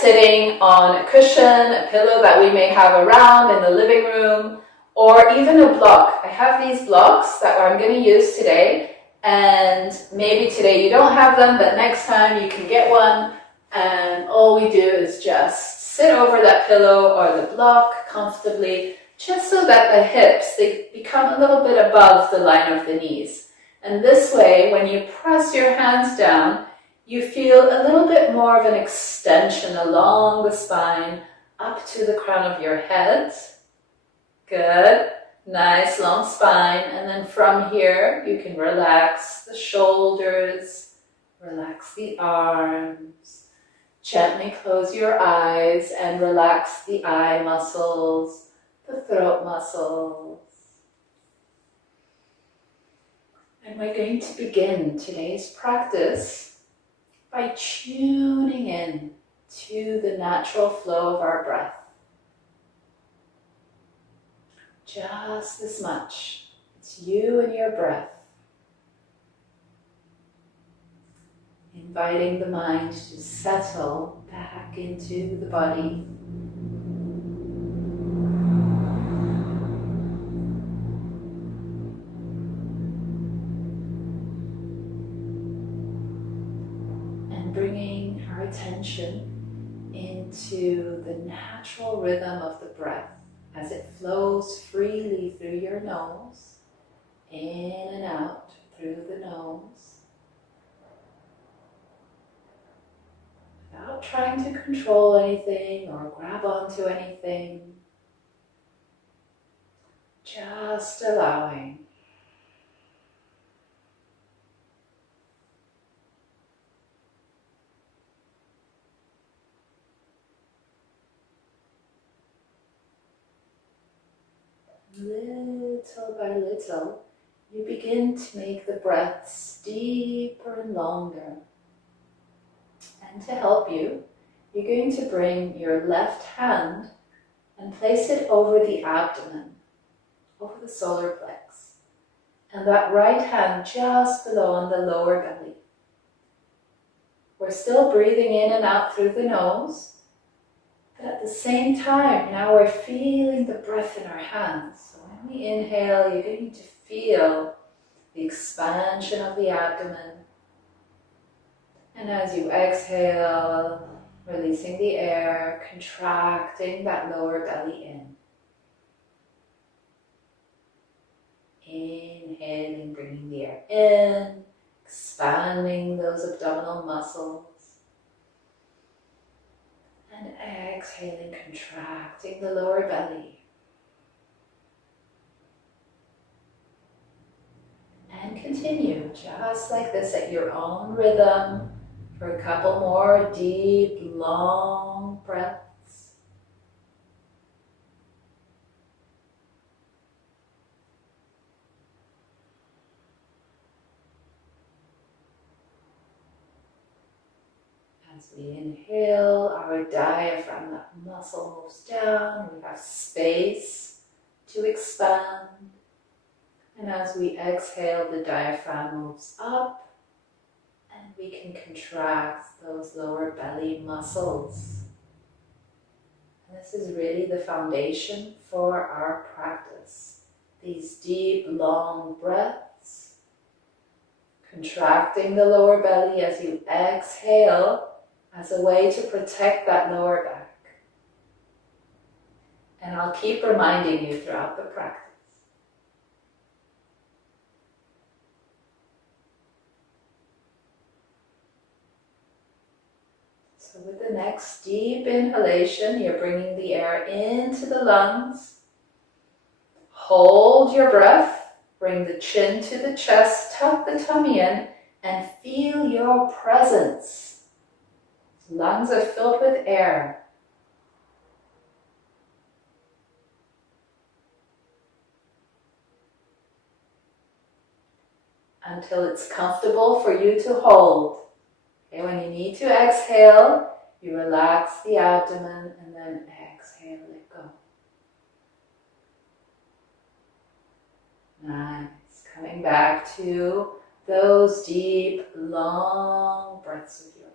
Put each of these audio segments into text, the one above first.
sitting on a cushion, a pillow that we may have around in the living room, or even a block. I have these blocks that I'm going to use today, and maybe today you don't have them, but next time you can get one, and all we do is just sit over that pillow or the block comfortably, just so that the hips, they become a little bit above the line of the knees. And this way, when you press your hands down, you feel a little bit more of an extension along the spine up to the crown of your head. Good. Nice long spine. And then from here, you can relax the shoulders, relax the arms. Gently close your eyes and relax the eye muscles, the throat muscles. And we're going to begin today's practice by tuning in to the natural flow of our breath. Just this much. It's you and your breath. Inviting the mind to settle back into the body. And bringing our attention into the natural rhythm of the breath as it flows freely through your nose, in and out through the nose. Without trying to control anything or grab onto anything, just allowing. Little by little, you begin to make the breaths deeper and longer. And to help you, you're going to bring your left hand and place it over the abdomen, over the solar plex, and that right hand just below on the lower belly. We're still breathing in and out through the nose, but at the same time, now we're feeling the breath in our hands. So when we inhale, you're going to feel the expansion of the abdomen. And as you exhale, releasing the air, contracting that lower belly in. Inhaling, bringing the air in, expanding those abdominal muscles. And exhaling, contracting the lower belly. And continue just like this at your own rhythm for a couple more deep, long breaths. As we inhale, our diaphragm, that muscle moves down. We have space to expand. And as we exhale, the diaphragm moves up. And we can contract those lower belly muscles. And this is really the foundation for our practice. These deep, long breaths. Contracting the lower belly as you exhale as a way to protect that lower back. And I'll keep reminding you throughout the practice. So with the next deep inhalation, you're bringing the air into the lungs. Hold your breath, bring the chin to the chest, tuck the tummy in, and feel your presence. Lungs are filled with air. Until it's comfortable for you to hold. Okay, when you need to exhale, you relax the abdomen and then exhale, let go. Nice. Coming back to those deep, long breaths of yours.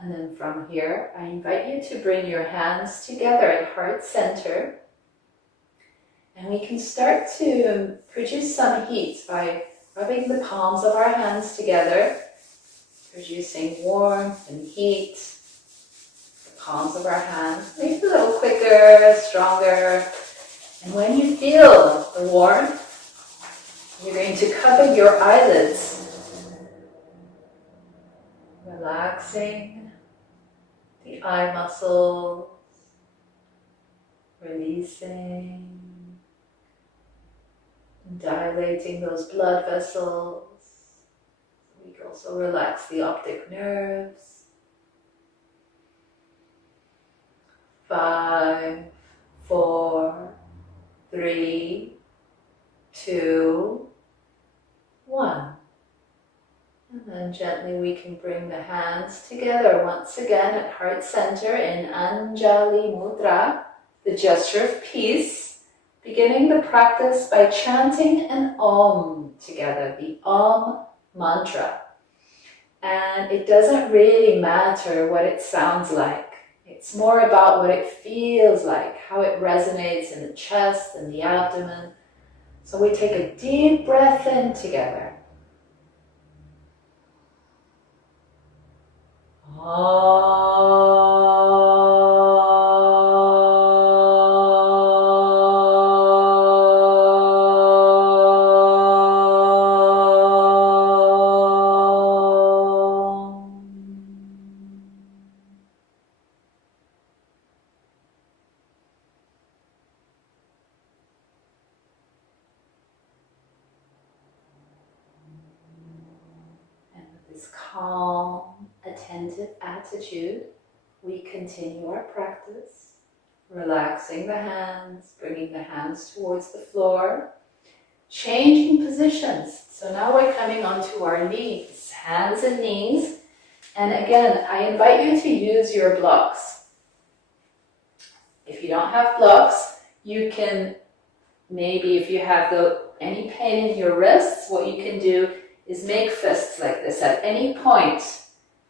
And then from here, I invite you to bring your hands together at heart center. And we can start to produce some heat by rubbing the palms of our hands together, producing warmth and heat. The palms of our hands, maybe a little quicker, stronger. And when you feel the warmth, you're going to cover your eyelids, relaxing the eye muscles, releasing, dilating those blood vessels. We can also relax the optic nerves. 5, 4, 3, 2, 1. And then gently we can bring the hands together once again at heart center in Anjali Mudra, the gesture of peace, beginning the practice by chanting an Om together, the Om mantra. And it doesn't really matter what it sounds like. It's more about what it feels like, how it resonates in the chest and the abdomen. So we take a deep breath in together. This calm, attentive attitude, we continue our practice, relaxing the hands, bringing the hands towards the floor, changing positions. So now we're coming onto our knees, hands and knees. And again, I invite you to use your blocks. If you don't have blocks, you can maybe, if you have any pain in your wrists, what you can do is make fists like this at any point,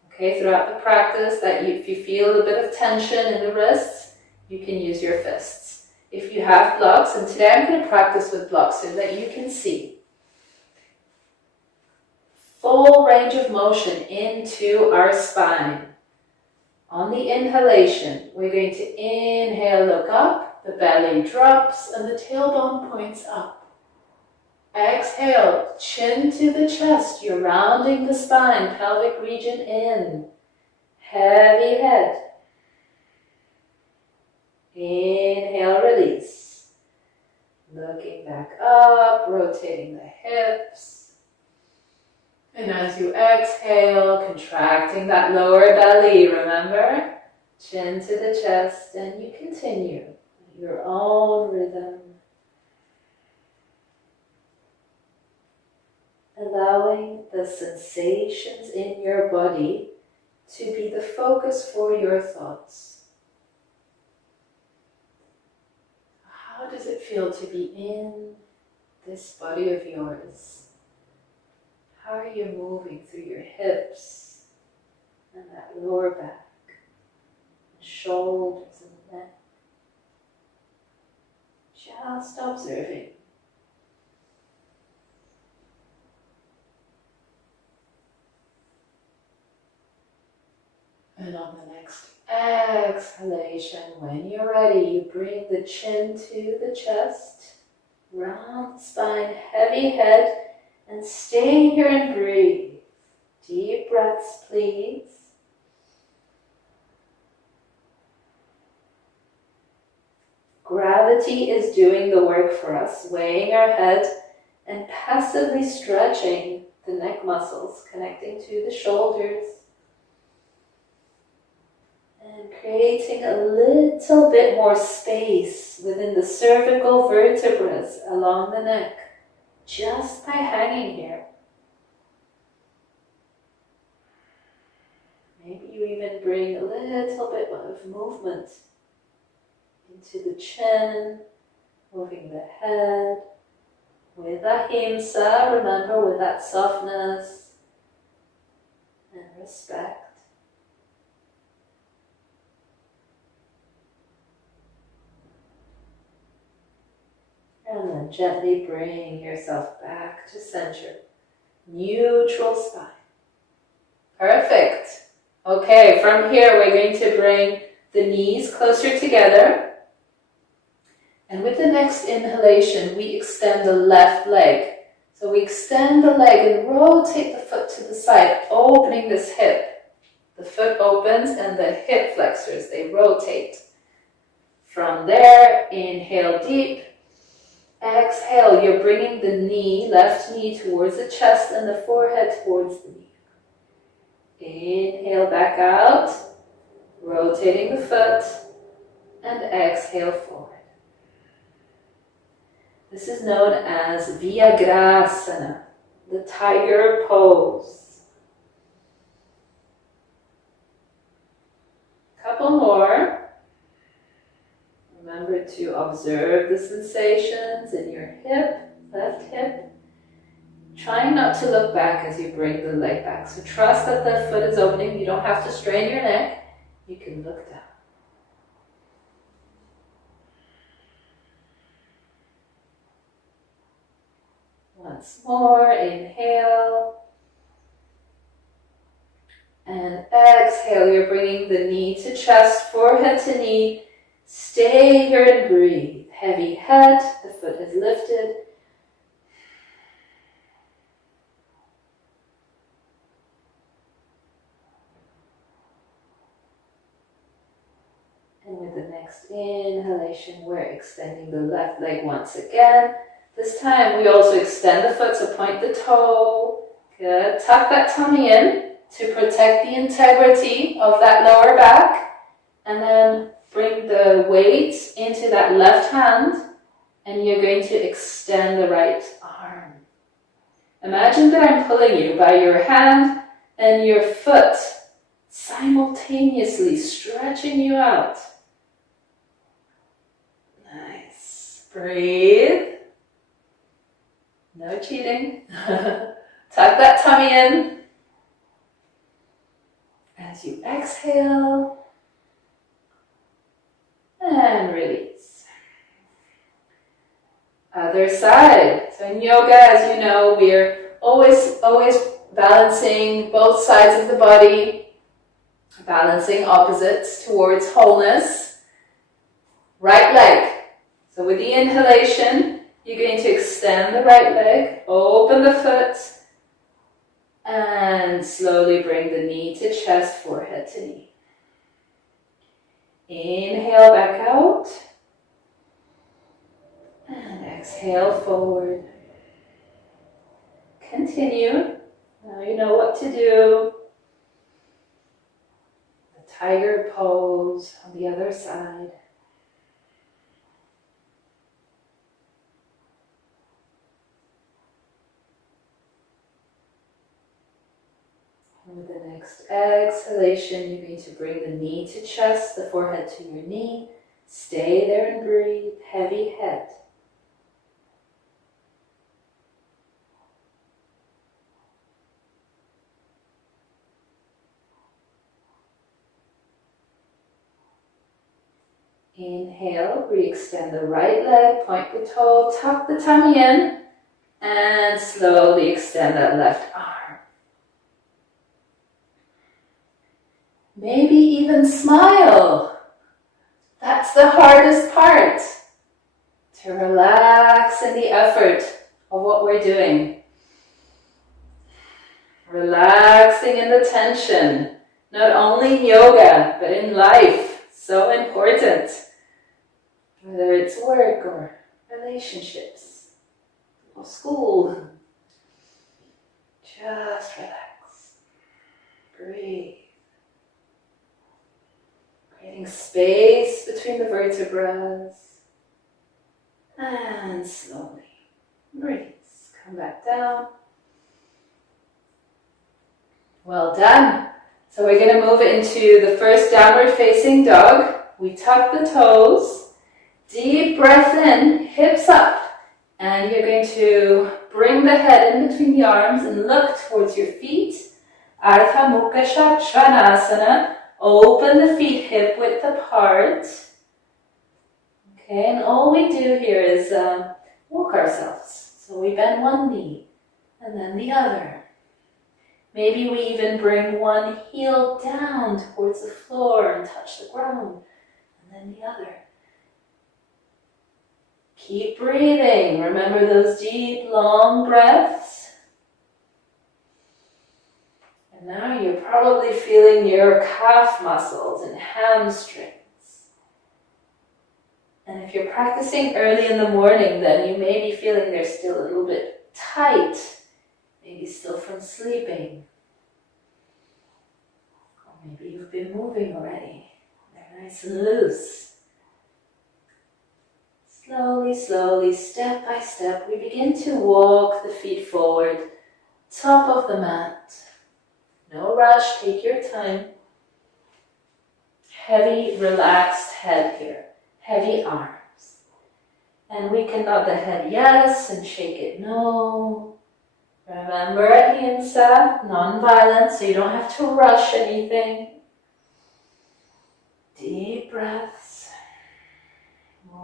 okay, throughout the practice, that if you feel a bit of tension in the wrists, you can use your fists. If you have blocks, and today I'm going to practice with blocks so that you can see. Full range of motion into our spine. On the inhalation, we're going to inhale, look up, the belly drops, and the tailbone points up. Exhale, chin to the chest, you're rounding the spine, pelvic region in. Heavy head. Inhale, release. Looking back up, rotating the hips. And as you exhale, contracting that lower belly, remember? Chin to the chest, and you continue your own rhythm. Allowing the sensations in your body to be the focus for your thoughts. How does it feel to be in this body of yours? How are you moving through your hips and that lower back, the shoulders and the neck? Just observing. And on the next exhalation, when you're ready, you bring the chin to the chest, round the spine, heavy head, and stay here and breathe. Deep breaths, please. Gravity is doing the work for us, weighing our head and passively stretching the neck muscles, connecting to the shoulders. And creating a little bit more space within the cervical vertebrae along the neck, just by hanging here. Maybe you even bring a little bit of movement into the chin, moving the head with ahimsa, remember, with that softness and respect. And then gently bring yourself back to center. Neutral spine. Perfect. Okay, from here we're going to bring the knees closer together. And with the next inhalation, we extend the left leg. So we extend the leg and rotate the foot to the side, opening this hip. The foot opens and the hip flexors, they rotate. From there, inhale deep. Exhale, you're bringing the knee, left knee towards the chest and the forehead towards the knee. Inhale back out, rotating the foot, and exhale forward. This is known as Vyagrasana, the tiger pose. Couple more. Remember to observe the sensations in your hip, left hip. Trying not to look back as you bring the leg back. So trust that the foot is opening. You don't have to strain your neck. You can look down. Once more, inhale. And exhale, you're bringing the knee to chest, forehead to knee. Stay here and breathe. Heavy head, the foot is lifted. And with the next inhalation, we're extending the left leg once again. This time we also extend the foot, so point the toe. Good. Tuck that tummy in to protect the integrity of that lower back. And then bring the weight into that left hand. And you're going to extend the right arm. Imagine that I'm pulling you by your hand and your foot, simultaneously stretching you out. Nice. Breathe. No cheating. Tuck that tummy in. As you exhale. And release. Other side. So in yoga, as you know, we're always balancing both sides of the body. Balancing opposites towards wholeness. Right leg. So with the inhalation, you're going to extend the right leg, open the foot, and slowly bring the knee to chest, forehead to knee. Inhale back out, and exhale forward. Continue. Now you know what to do. The tiger pose on the other side. With the next exhalation, you're going to bring the knee to chest, the forehead to your knee. Stay there and breathe. Heavy head. Inhale, re-extend the right leg, point the toe, tuck the tummy in, and slowly extend that left arm. Maybe even smile. That's the hardest part. To relax in the effort of what we're doing. Relaxing in the tension. Not only in yoga, but in life. So important. Whether it's work or relationships or school. Just relax. Breathe. Creating space between the vertebrae. And slowly release. Come back down. Well done. So we're going to move into the first downward facing dog. We tuck the toes. Deep breath in, hips up. And you're going to bring the head in between the arms and look towards your feet. Ardha Mukha Svanasana. Open the feet hip width apart. Okay, and all we do here is walk ourselves. So we bend one knee and then the other. Maybe we even bring one heel down towards the floor and touch the ground, and then the other. Keep breathing. Remember those deep, long breaths. And now you're probably feeling your calf muscles and hamstrings. And if you're practicing early in the morning, then you may be feeling they're still a little bit tight, maybe still from sleeping. Or maybe you've been moving already. They're nice and loose. Slowly, slowly, step by step, we begin to walk the feet forward, top of the mat. No rush, take your time. Heavy, relaxed head here, heavy arms. And we can nod the head yes and shake it no. Remember ahimsa, non-violence, so you don't have to rush anything. Deep breaths.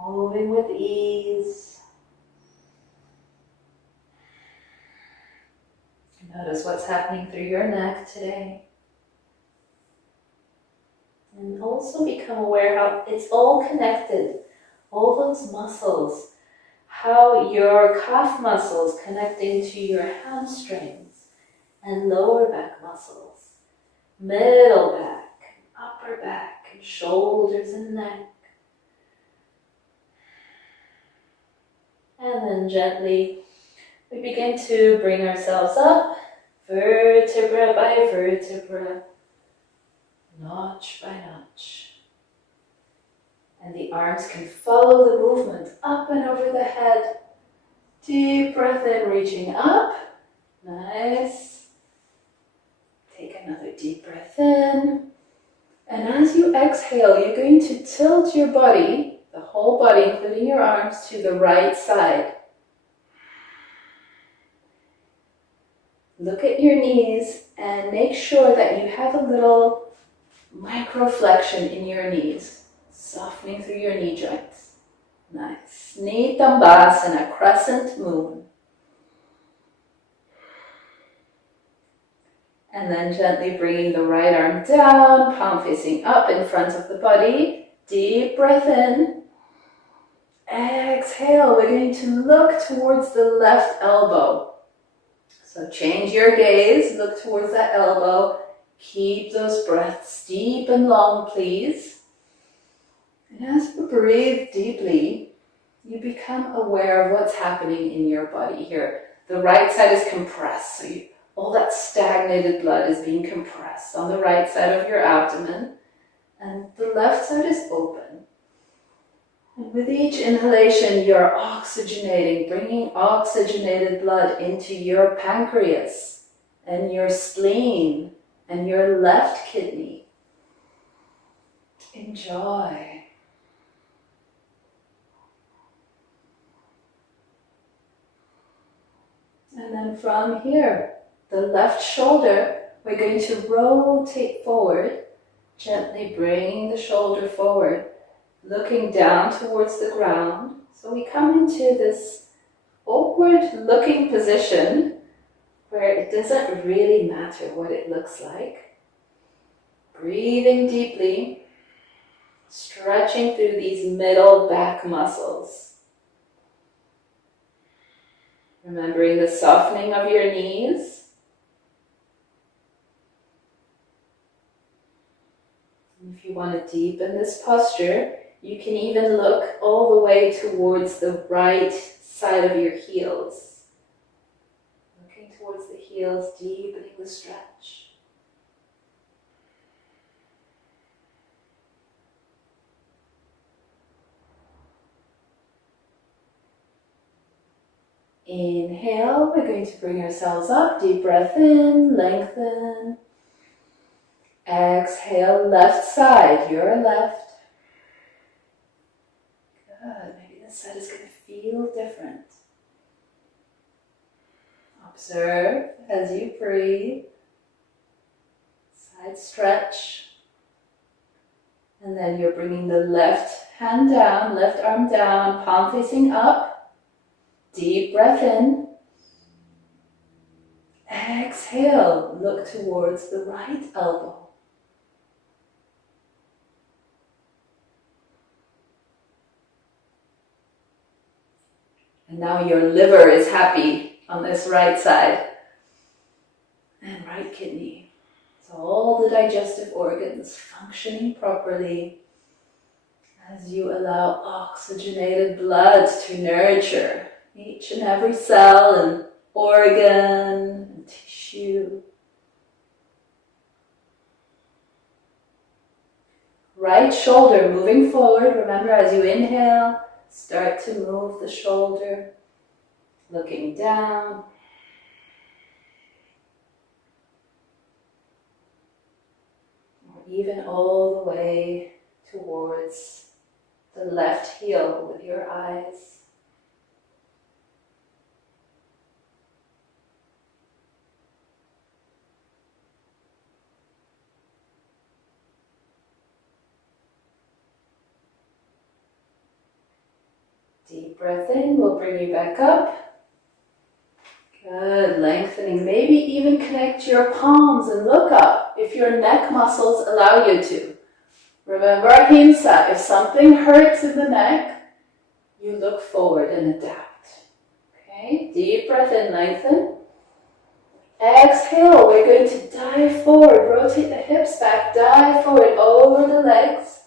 Moving with ease. Notice what's happening through your neck today. And also become aware how it's all connected. All those muscles. How your calf muscles connecting to your hamstrings and lower back muscles. Middle back, upper back, and shoulders and neck. And then gently, we begin to bring ourselves up, vertebra by vertebra, notch by notch. And the arms can follow the movement up and over the head. Deep breath in, reaching up. Nice. Take another deep breath in. And as you exhale, you're going to tilt your body, the whole body, including your arms, to the right side. Look at your knees and make sure that you have a little microflexion in your knees, softening through your knee joints. Nice. Knee Tambasana, crescent moon. And then gently bringing the right arm down, palm facing up in front of the body. Deep breath in. Exhale, we're going to look towards the left elbow. So change your gaze, look towards that elbow. Keep those breaths deep and long, please. And as you breathe deeply, you become aware of what's happening in your body here. The right side is compressed, so all that stagnated blood is being compressed on the right side of your abdomen, and the left side is open. And with each inhalation, you're oxygenating, bringing oxygenated blood into your pancreas and your spleen and your left kidney. Enjoy. And then from here, the left shoulder, we're going to rotate forward, gently bringing the shoulder forward, looking down towards the ground. So we come into this awkward looking position where it doesn't really matter what it looks like. Breathing deeply, stretching through these middle back muscles. Remembering the softening of your knees. If you want to deepen this posture, you can even look all the way towards the right side of your heels. Looking towards the heels, deepening the stretch. Inhale, we're going to bring ourselves up, deep breath in, lengthen. Exhale, left side, your left. Good, maybe this side is going to feel different. Observe as you breathe. Side stretch. And then you're bringing the left hand down, left arm down, palm facing up. Deep breath in. Exhale, look towards the right elbow. And now your liver is happy on this right side. And right kidney. So all the digestive organs functioning properly as you allow oxygenated blood to nurture each and every cell and organ and tissue. Right shoulder moving forward. Remember, as you inhale, start to move the shoulder, looking down. Or even all the way towards the left heel with your eyes. Deep breath in will bring you back up. Good, lengthening. Maybe even connect your palms and look up if your neck muscles allow you to. Remember ahimsa, if something hurts in the neck, you look forward and adapt. Okay, deep breath in, lengthen. Exhale, we're going to dive forward, rotate the hips back, dive forward over the legs.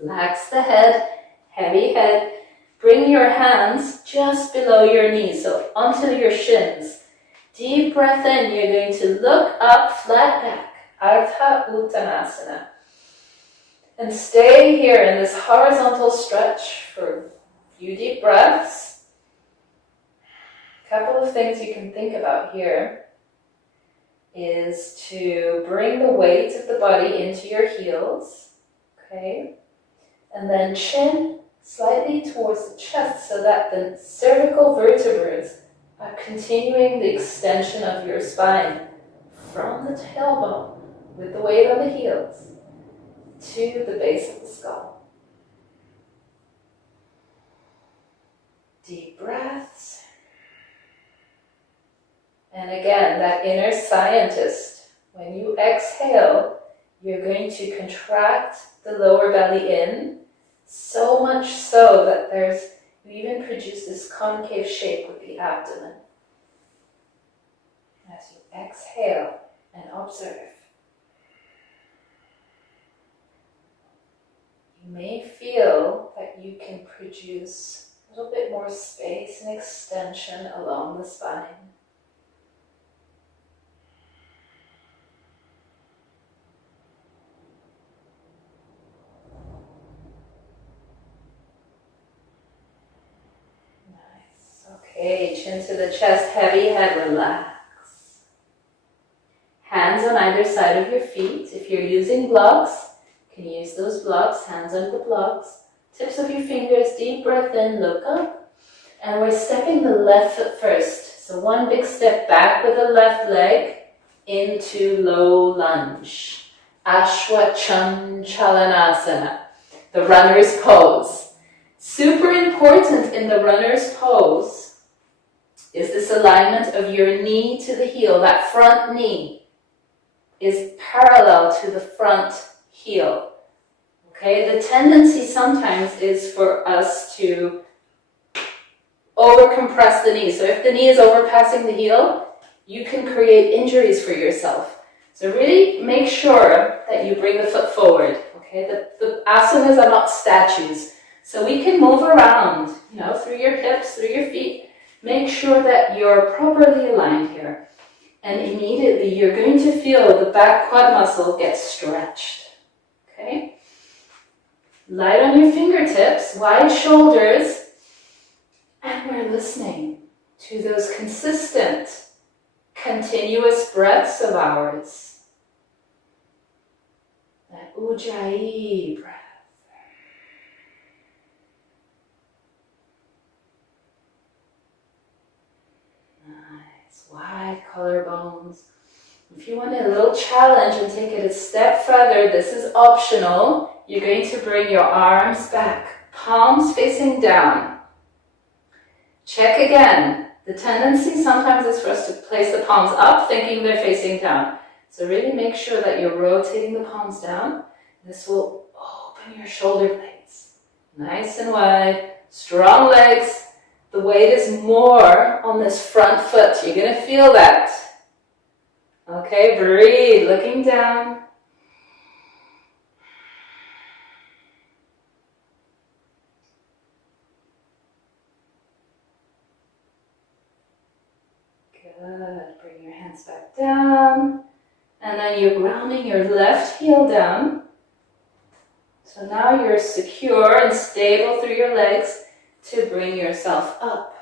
Relax the head, heavy head. Bring your hands just below your knees, so onto your shins. Deep breath in, you're going to look up, flat back. Ardha Uttanasana. And stay here in this horizontal stretch for a few deep breaths. A couple of things you can think about here is to bring the weight of the body into your heels. Okay? And then chin slightly towards the chest so that the cervical vertebrae are continuing the extension of your spine from the tailbone with the weight on the heels to the base of the skull. Deep breaths. And again, that inner scientist, when you exhale, you're going to contract the lower belly in, so much so that you even produce this concave shape with the abdomen. As you exhale and observe, you may feel that you can produce a little bit more space and extension along the spine. Nice. Okay, chin to the chest, heavy head, relax. Hands on either side of your feet. If you're using blocks, you can use those blocks, hands on the blocks. Tips of your fingers, deep breath in, look up. And we're stepping the left foot first. So one big step back with the left leg into low lunge. Ashwachanchalanasana, the runner's pose. Super important in the runner's pose is this alignment of your knee to the heel. That front knee is parallel to the front heel. Okay, the tendency sometimes is for us to overcompress the knee. So if the knee is overpassing the heel, you can create injuries for yourself. So really make sure that you bring the foot forward. Okay, the asanas are not statues. So we can move around, through your hips, through your feet. Make sure that you're properly aligned here. And immediately you're going to feel the back quad muscle get stretched. Okay? Light on your fingertips, wide shoulders, and we're listening to those consistent, continuous breaths of ours. That Ujjayi breath. Nice, wide collarbones. If you want a little challenge and take it a step further, this is optional. You're going to bring your arms back, palms facing down. Check again. The tendency sometimes is for us to place the palms up, thinking they're facing down. So really make sure that you're rotating the palms down. This will open your shoulder blades. Nice and wide, strong legs. The weight is more on this front foot. You're going to feel that. Okay, breathe, looking down. Good. Bring your hands back down. And then you're grounding your left heel down. So now you're secure and stable through your legs to bring yourself up.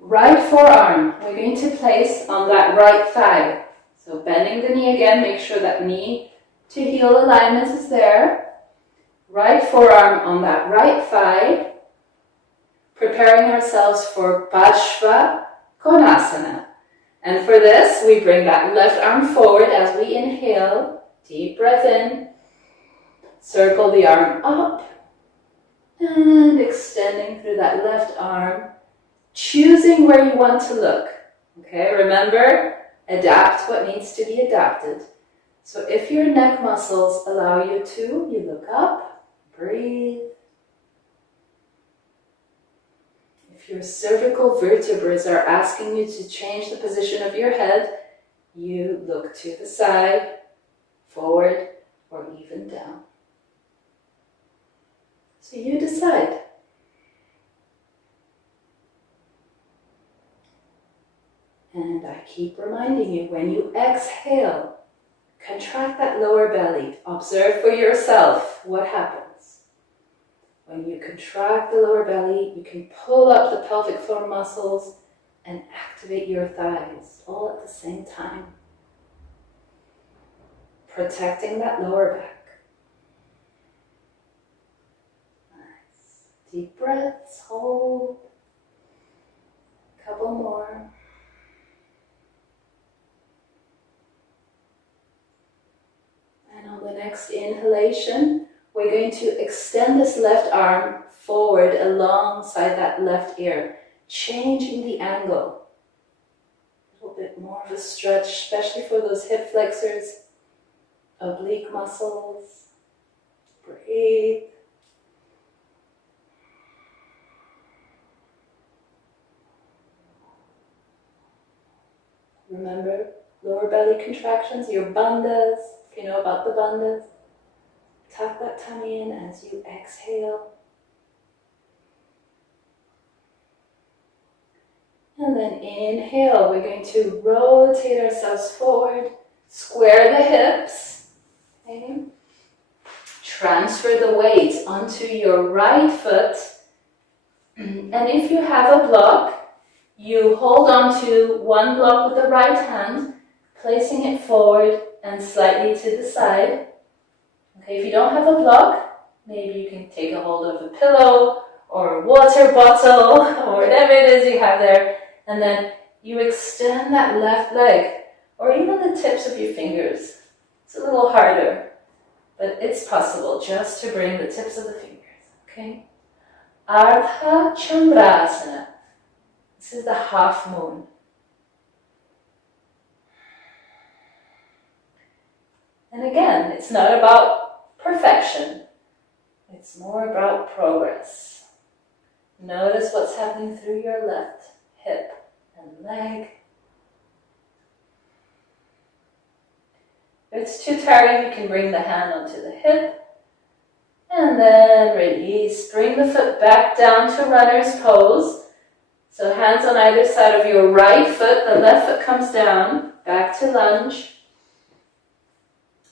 Right forearm, we're going to place on that right thigh. So bending the knee again, make sure that knee to heel alignment is there. Right forearm on that right thigh. Preparing ourselves for Parshva Konasana. And for this, we bring that left arm forward as we inhale. Deep breath in. Circle the arm up. And extending through that left arm. Choosing where you want to look. Okay, remember, adapt what needs to be adapted. So if your neck muscles allow you to, you look up, breathe. If your cervical vertebrae are asking you to change the position of your head, you look to the side, forward, or even down. So you decide. And I keep reminding you, when you exhale, contract that lower belly. Observe for yourself what happens. When you contract the lower belly, you can pull up the pelvic floor muscles and activate your thighs all at the same time. Protecting that lower back. Nice. Deep breaths, hold. Couple more. And on the next inhalation, we're going to extend this left arm forward alongside that left ear, changing the angle. A little bit more of a stretch, especially for those hip flexors, oblique muscles. Breathe. Remember, lower belly contractions, your bandhas, if you know about the bandhas. Tuck that tummy in as you exhale. And then inhale, we're going to rotate ourselves forward, square the hips, okay? Transfer the weight onto your right foot. And if you have a block, you hold on to one block with the right hand, placing it forward and slightly to the side. Okay, if you don't have a block, maybe you can take a hold of a pillow or a water bottle or whatever it is you have there, and then you extend that left leg or even the tips of your fingers. It's a little harder, but it's possible just to bring the tips of the fingers, okay? Ardha Chandrasana. This is the half moon. And again, it's not about perfection. It's more about progress. Notice what's happening through your left hip and leg. If it's too tiring, you can bring the hand onto the hip. And then release. Bring the foot back down to runner's pose. So hands on either side of your right foot. The left foot comes down. Back to lunge.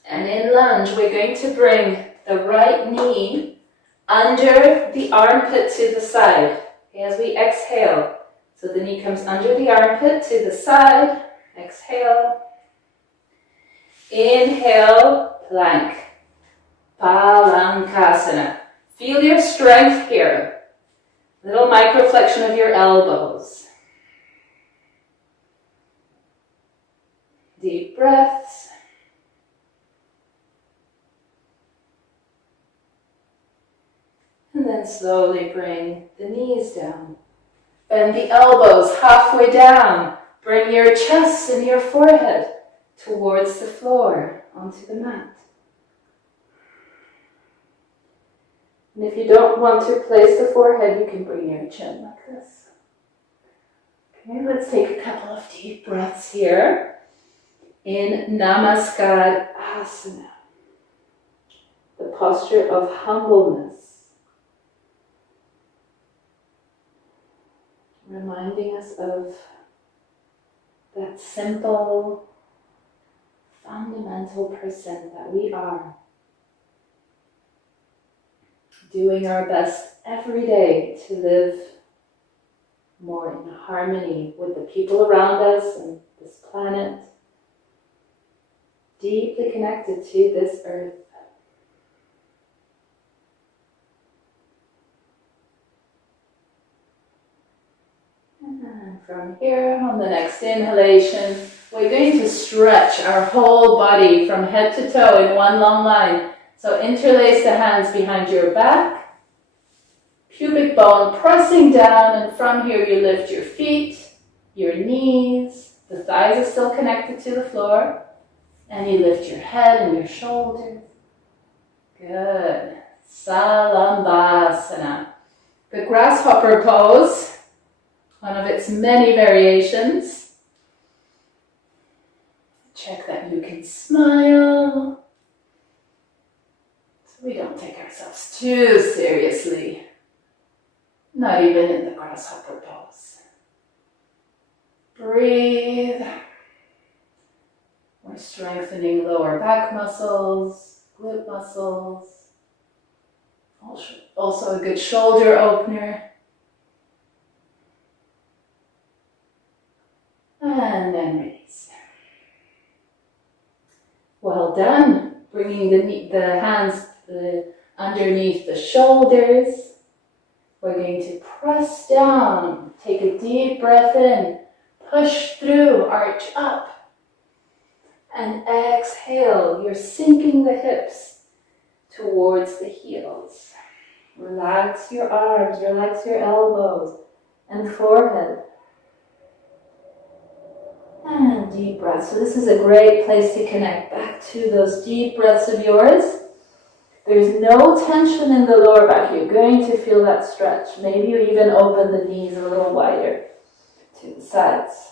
And in lunge, we're going to bring the right knee under the armpit to the side. Okay, as we exhale. So the knee comes under the armpit to the side. Exhale. Inhale, plank. Palankasana. Feel your strength here. Little microflexion of your elbows. Deep breaths. And then slowly bring the knees down. Bend the elbows halfway down. Bring your chest and your forehead towards the floor, onto the mat. And if you don't want to place the forehead, you can bring your chin like this. Okay, let's take a couple of deep breaths here in Namaskar Asana, the posture of humbleness, reminding us of that simple, fundamental person that we are, doing our best every day to live more in harmony with the people around us and this planet, deeply connected to this earth. And from here, on the next inhalation, we're going to stretch our whole body from head to toe in one long line. So interlace the hands behind your back, pubic bone pressing down, and from here you lift your feet, your knees, the thighs are still connected to the floor, and you lift your head and your shoulders. Good. Salambhasana. The grasshopper pose, one of its many variations. Check that you can smile. We don't take ourselves too seriously, not even in the grasshopper pose. Breathe. We're strengthening lower back muscles, glute muscles. Also a good shoulder opener. And then release. Well done. Bringing the hands underneath the shoulders. We're going to press down, take a deep breath in, push through, arch up, and exhale. You're sinking the hips towards the heels. Relax your arms, relax your elbows and forehead. And deep breath. So this is a great place to connect back to those deep breaths of yours. There's no tension in the lower back. You're going to feel that stretch. Maybe you even open the knees a little wider to the sides.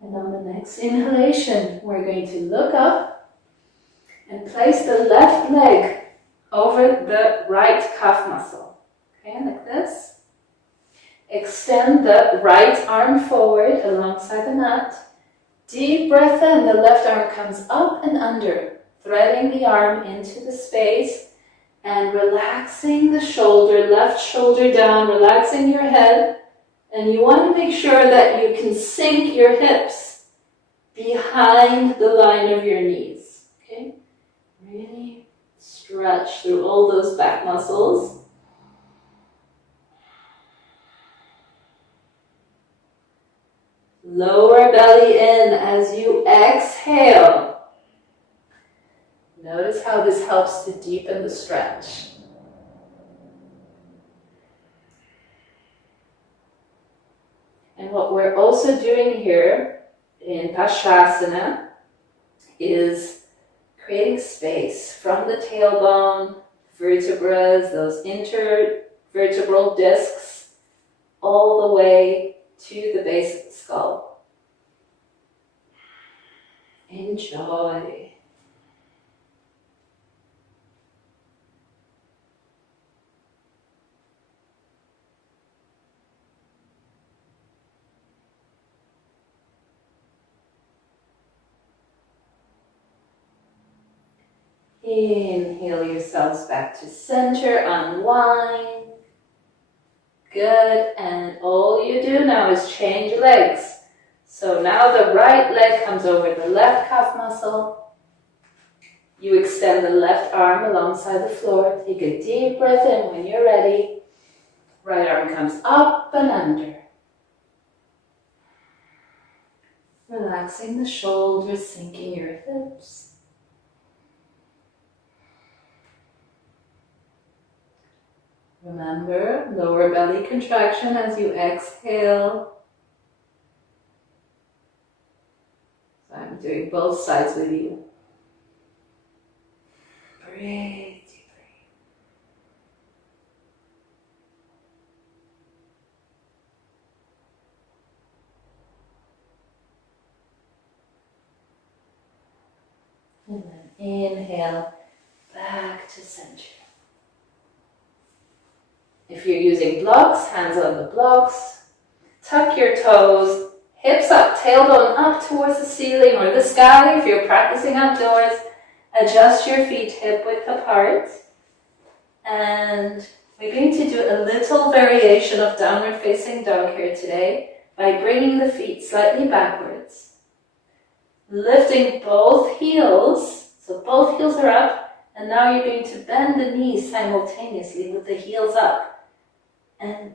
And on the next inhalation, we're going to look up and place the left leg over the right calf muscle. Okay, like this. Extend the right arm forward alongside the mat. Deep breath in, the left arm comes up and under, threading the arm into the space and relaxing the shoulder, left shoulder down, relaxing your head. And you want to make sure that you can sink your hips behind the line of your knees. Okay? Really stretch through all those back muscles. Lower belly in as you exhale. Notice how this helps to deepen the stretch. And what we're also doing here in Pashasana is creating space from the tailbone, vertebrae, those intervertebral discs, all the way to the base of the skull. Enjoy. Inhale yourselves back to center, unwind. Good, and all you do now is change legs. So now the right leg comes over the left calf muscle. You extend the left arm alongside the floor. Take a deep breath in when you're ready. Right arm comes up and under. relaxing the shoulders, sinking your hips. Remember, lower belly contraction as you exhale. So I'm doing both sides with you. Breathe deeply. And then inhale back to center. If you're using blocks, hands on the blocks. Tuck your toes, hips up, tailbone up towards the ceiling or the sky if you're practicing outdoors. Adjust your feet hip width apart. And we're going to do a little variation of downward facing dog here today by bringing the feet slightly backwards. Lifting both heels, so both heels are up, and now you're going to bend the knees simultaneously with the heels up. And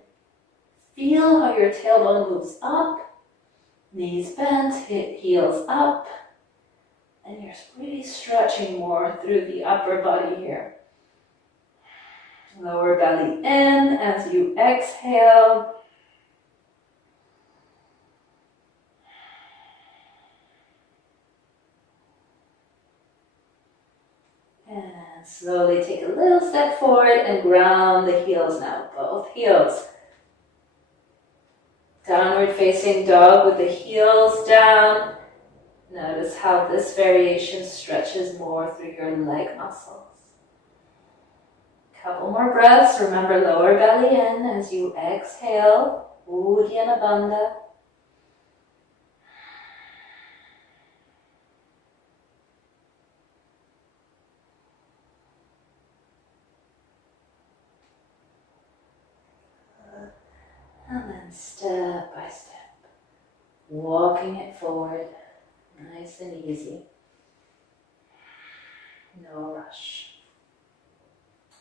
feel how your tailbone moves up, knees bent, heels up, and you're really stretching more through the upper body here. Lower belly in as you exhale. And slowly take a little step forward and ground the heels now, both heels. Downward facing dog with the heels down. Notice how this variation stretches more through your leg muscles. Couple more breaths. Remember, lower belly in as you exhale. Uddiyana Bandha. And then step by step, walking it forward, nice and easy. No rush.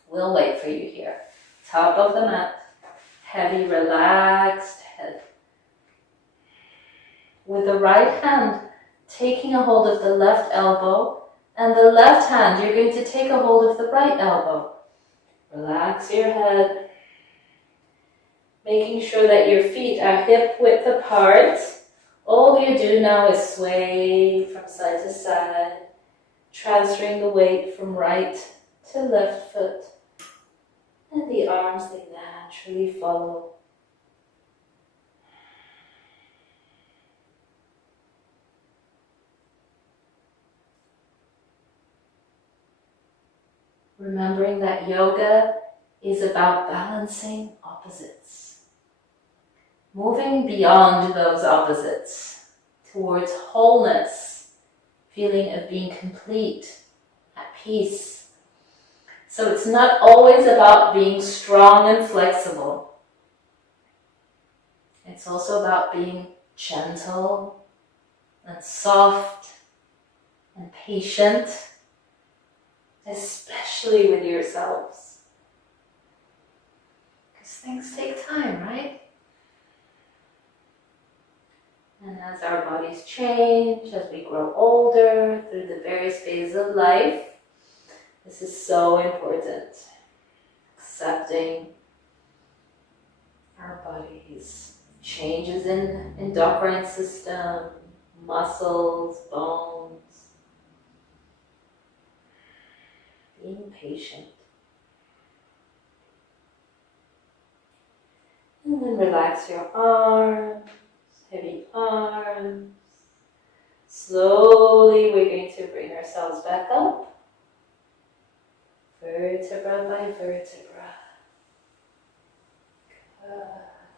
We'll wait for you here. Top of the mat, heavy, relaxed head. With the right hand, taking a hold of the left elbow, and the left hand, you're going to take a hold of the right elbow. Relax your head. Making sure that your feet are hip width apart. All you do now is sway from side to side, transferring the weight from right to left foot. And the arms, they naturally follow. Remembering that yoga is about balancing opposites. Moving beyond those opposites towards wholeness, feeling of being complete, at peace. So it's not always about being strong and flexible. It's also about being gentle and soft and patient, especially with yourselves. Because things take time, right? And as our bodies change, as we grow older through the various phases of life, this is so important. Accepting our bodies, changes in endocrine system, muscles, bones. Being patient. And then relax your arms. Heavy arms. Slowly we're going to bring ourselves back up. Vertebra by vertebra.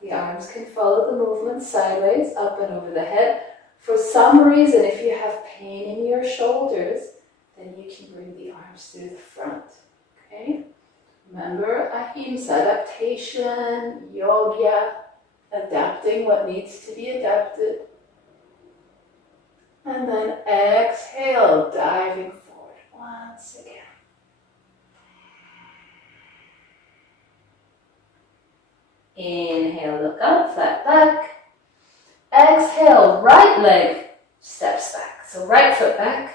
The arms can follow the movement sideways, up and over the head. For some reason, if you have pain in your shoulders, then you can bring the arms through the front. Okay? Remember, ahimsa, adaptation, yoga. Adapting what needs to be adapted. And then exhale, diving forward once again. Inhale, look up, flat back. Exhale, right leg steps back. So right foot back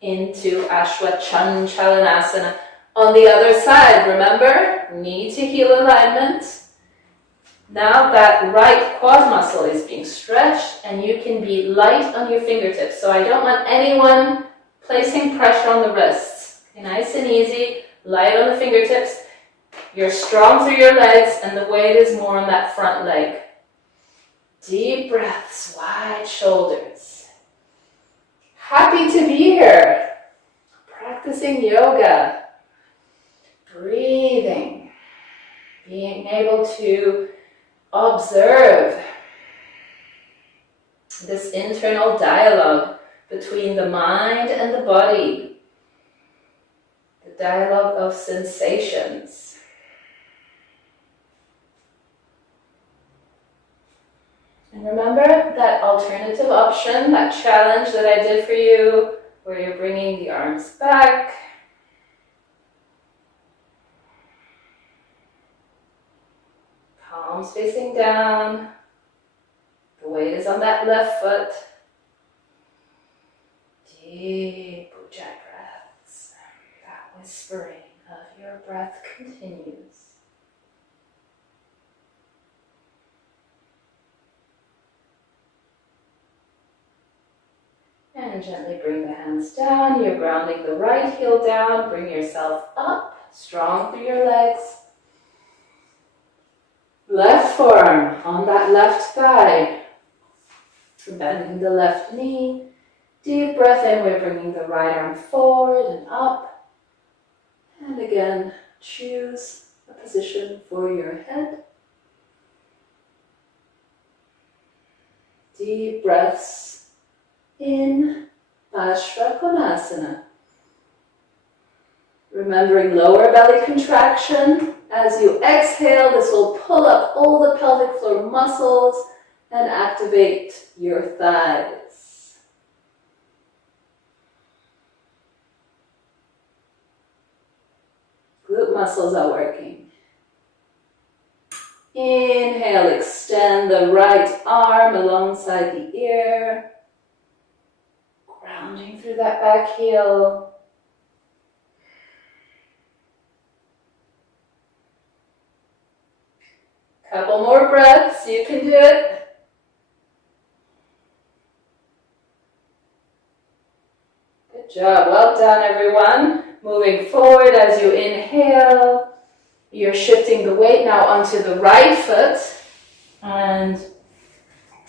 into Ashwachanchalanasana. On the other side, remember, knee to heel alignment. Now that right quad muscle is being stretched and you can be light on your fingertips. So I don't want anyone placing pressure on the wrists. Okay, nice and easy, light on the fingertips. You're strong through your legs and the weight is more on that front leg. Deep breaths, wide shoulders. Happy to be here, practicing yoga, breathing, being able to observe this internal dialogue between the mind and the body, the dialogue of sensations. And remember that alternative option, that challenge that I did for you, where you're bringing the arms back. Palms facing down. The weight is on that left foot. Deep Ujjayi breaths. That whispering of your breath continues. And gently bring the hands down. You're grounding the right heel down. Bring yourself up, strong through your legs. Left forearm on that left thigh. Bending the left knee. Deep breath in. We're bringing the right arm forward and up. And again, choose a position for your head. Deep breaths in Vajrakonasana. Remembering lower belly contraction. As you exhale, this will pull up all the pelvic floor muscles and activate your thighs. Glute muscles are working. Inhale, extend the right arm alongside the ear. Grounding through that back heel. Couple more breaths, you can do it. Good job, well done everyone. Moving forward as you inhale, you're shifting the weight now onto the right foot and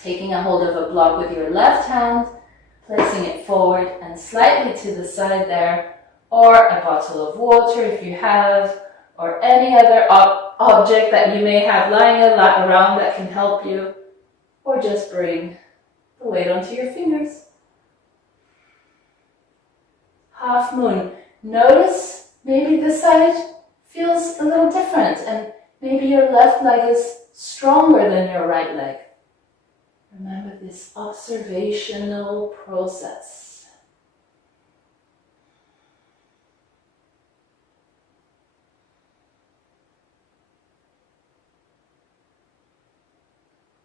taking a hold of a block with your left hand, placing it forward and slightly to the side there, or a bottle of water if you have, or any other object that you may have lying around that can help you, or just bring the weight onto your fingers. Half moon. Notice maybe this side feels a little different and maybe your left leg is stronger than your right leg. Remember this observational process.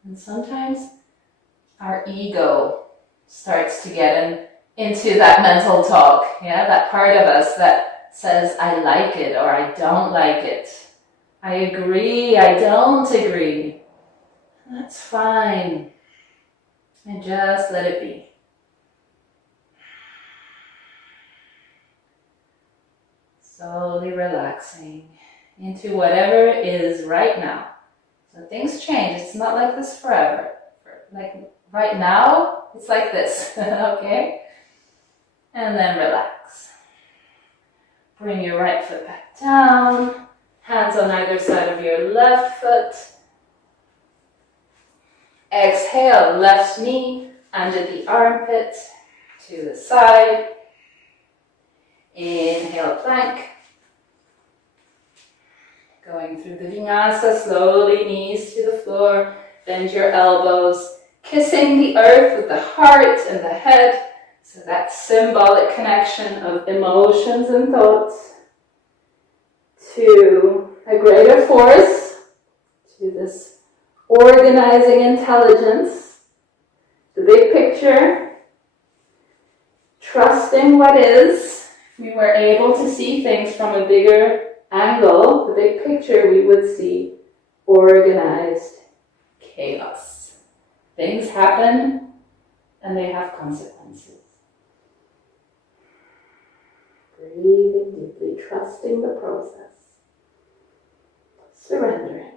And sometimes our ego starts to get into that mental talk, that part of us that says, I like it or I don't like it. I agree, I don't agree. That's fine. And just let it be. Slowly relaxing into whatever is right now. So things change. It's not like this forever. Like right now, it's like this, okay? And then relax. Bring your right foot back down. Hands on either side of your left foot. Exhale, left knee under the armpit to the side. Inhale, plank. Going through the vinyasa, slowly knees to the floor. Bend your elbows, kissing the earth with the heart and the head. So that symbolic connection of emotions and thoughts to a greater force, to this organizing intelligence, the big picture, trusting what is. If we were able to see things from a bigger angle, the big picture, we would see organized chaos. Things happen and they have consequences. Breathing deeply, trusting the process, surrendering.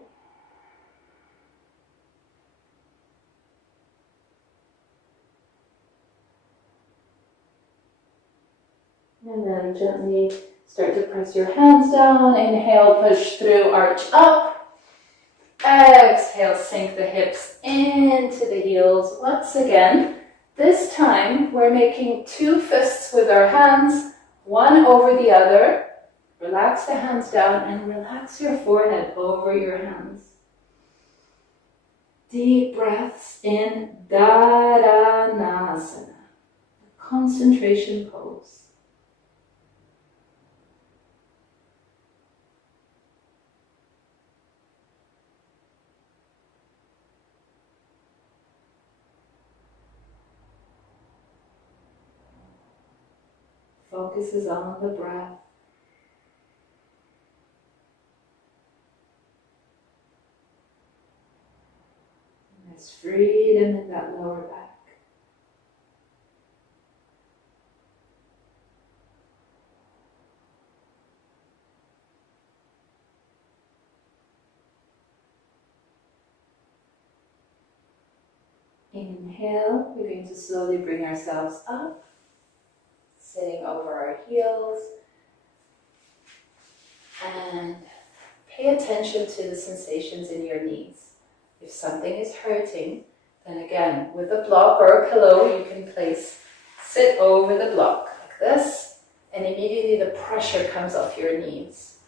And then gently start to press your hands down. Inhale, push through, arch up. Exhale, sink the hips into the heels. Once again, this time we're making 2 fists with our hands, one over the other. Relax the hands down and relax your forehead over your hands. Deep breaths in Dhanasana, concentration pose. Focus is on the breath. There's freedom in that lower back. Inhale, we're going to slowly bring ourselves up, sitting over our heels, and pay attention to the sensations in your knees. If something is hurting, then again, with a block or a pillow, you can sit over the block like this, and immediately the pressure comes off your knees.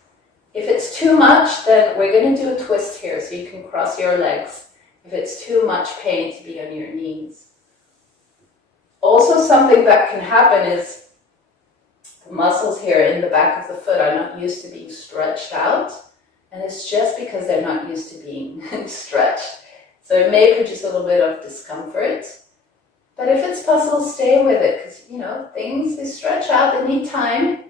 If it's too much, then we're going to do a twist here, so you can cross your legs. If it's too much pain to be on your knees. Also, something that can happen is the muscles here in the back of the foot are not used to being stretched out. And it's just because they're not used to being stretched. So it may produce a little bit of discomfort. But if it's possible, stay with it. Because, things, they stretch out, they need time.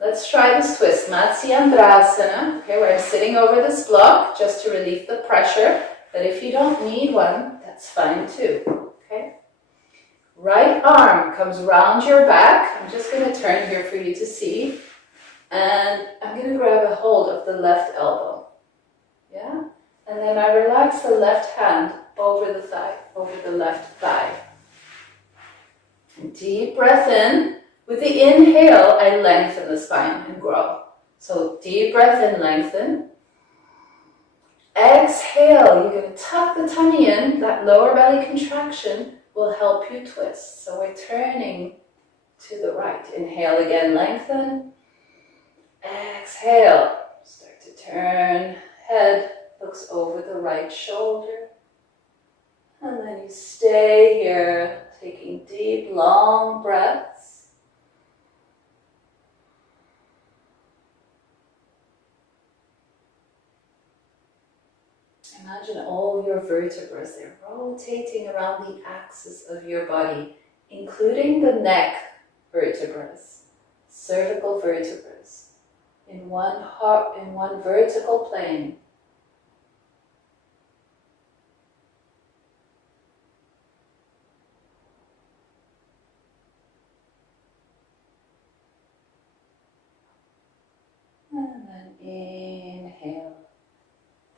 Let's try this twist. Matsyendrasana. Okay, where I'm sitting over this block just to relieve the pressure. But if you don't need one, that's fine too. Okay? Right arm comes round your back. I'm just going to turn here for you to see. And I'm going to grab a hold of the left elbow. Yeah? And then I relax the left hand over the thigh, over the left thigh. And deep breath in. With the inhale, I lengthen the spine and grow. So deep breath in, lengthen. Exhale, you're going to tuck the tummy in. That lower belly contraction will help you twist. So we're turning to the right. Inhale again, lengthen. Exhale, start to turn, head looks over the right shoulder, and then you stay here, taking deep, long breaths. Imagine all your vertebrae, they're rotating around the axis of your body, including the neck vertebrae, cervical vertebrae. In one vertical plane. And then inhale,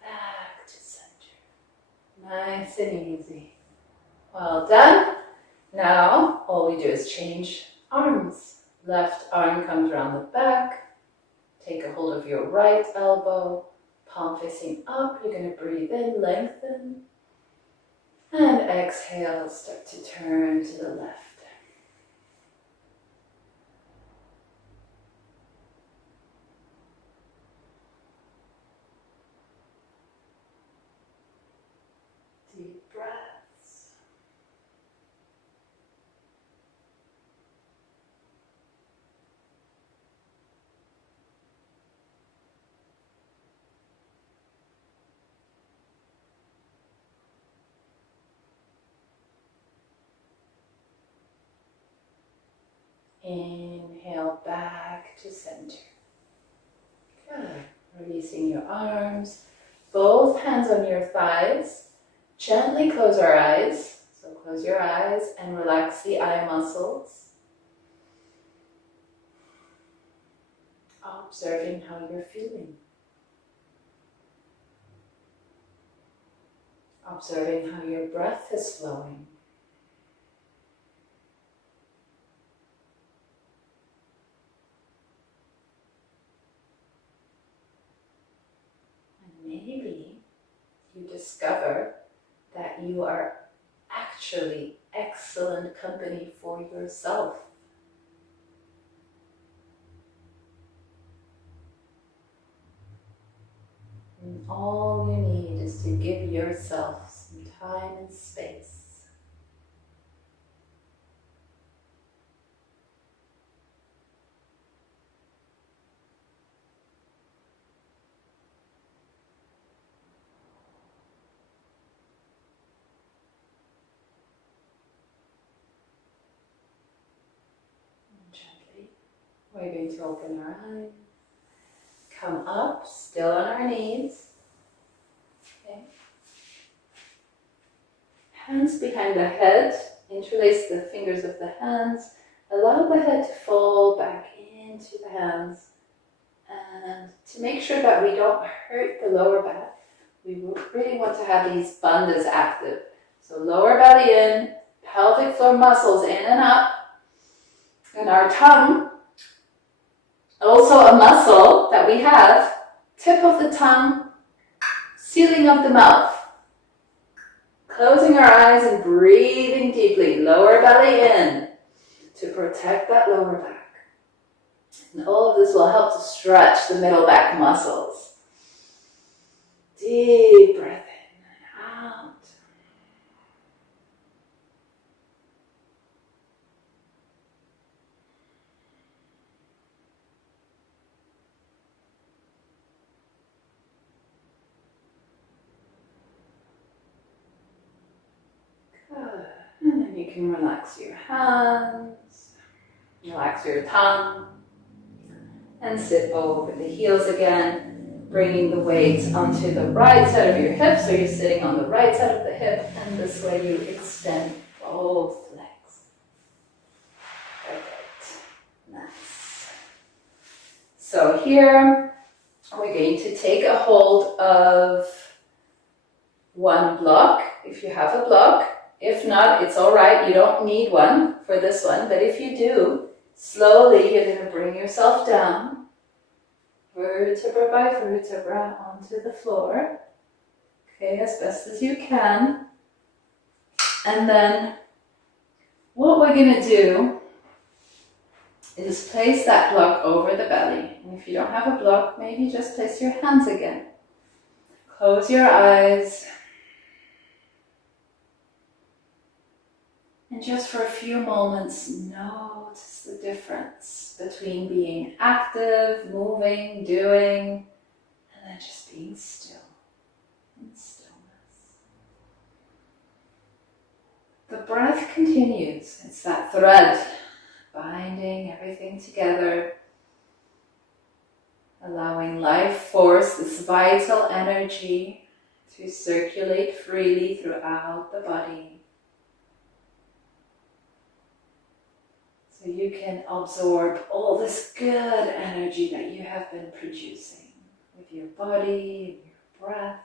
back to center. Nice and easy. Well done. Now, all we do is change arms. Left arm comes around the back. Take a hold of your right elbow, palm facing up. You're going to breathe in, lengthen. And exhale, start to turn to the left. Deep breaths. Inhale back to center. Good. Releasing your arms, both hands on your thighs. Gently close our eyes. So close your eyes and relax the eye muscles. Observing how you're feeling. Observing how your breath is flowing. And maybe you discover that you are actually excellent company for yourself. And all you need is to give yourself some time and space. And gently, we're going to open our eyes. Come up, still on our knees. Okay. Hands behind the head. Interlace the fingers of the hands. Allow the head to fall back into the hands. And to make sure that we don't hurt the lower back, we really want to have these bandhas active. So lower belly in, pelvic floor muscles in and up. And our tongue, also a muscle that we have, tip of the tongue, ceiling of the mouth. Closing our eyes and breathing deeply, lower belly in to protect that lower back. And all of this will help to stretch the middle back muscles. Deep breath in and out. Good. And then you can relax your hands, relax your tongue, and sit over the heels again, bringing the weight onto the right side of your hip, so you're sitting on the right side of the hip, and this way you extend both legs. Perfect. Nice. So here, we're going to take a hold of one block, if you have a block. If not, it's all right. You don't need one for this one, but if you do, slowly you're going to bring yourself down, vertebra by vertebra, onto the floor. Okay, as best as you can. And then what we're going to do is place that block over the belly. And if you don't have a block, maybe just place your hands again. Close your eyes. And just for a few moments, notice the difference between being active, moving, doing, and then just being still in stillness. The breath continues. It's that thread binding everything together, allowing life force, this vital energy, to circulate freely throughout the body. So you can absorb all this good energy that you have been producing with your body and your breath.